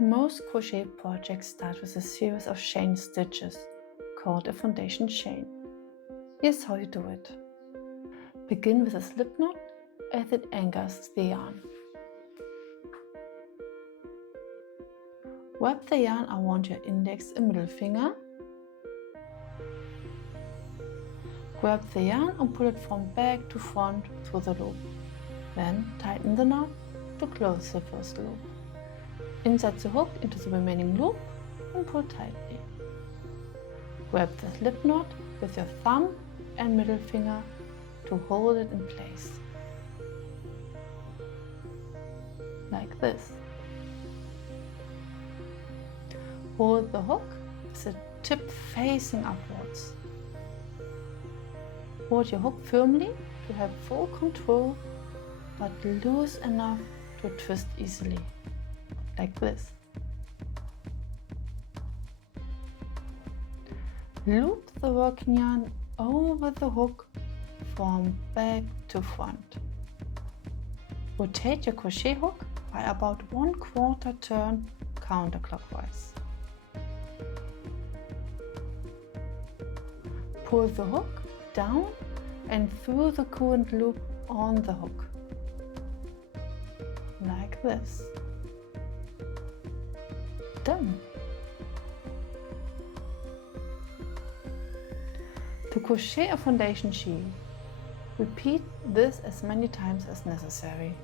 Most crochet projects start with a series of chain stitches, called a foundation chain. Here's how you do it. Begin with a slip knot as it anchors the yarn. Wrap the yarn around your index and middle finger. Grab the yarn and pull it from back to front through the loop. Then tighten the knot to close the first loop. Insert the hook into the remaining loop and pull tightly. Grab the slip knot with your thumb and middle finger to hold it in place. Like this. Hold the hook with the tip facing upwards. Hold your hook firmly to have full control, but loose enough to twist easily, like this. Loop the working yarn over the hook from back to front. Rotate your crochet hook by about 1/4 turn counterclockwise. Pull the hook down and through the current loop on the hook, like this. Done. To crochet a foundation shield, repeat this as many times as necessary.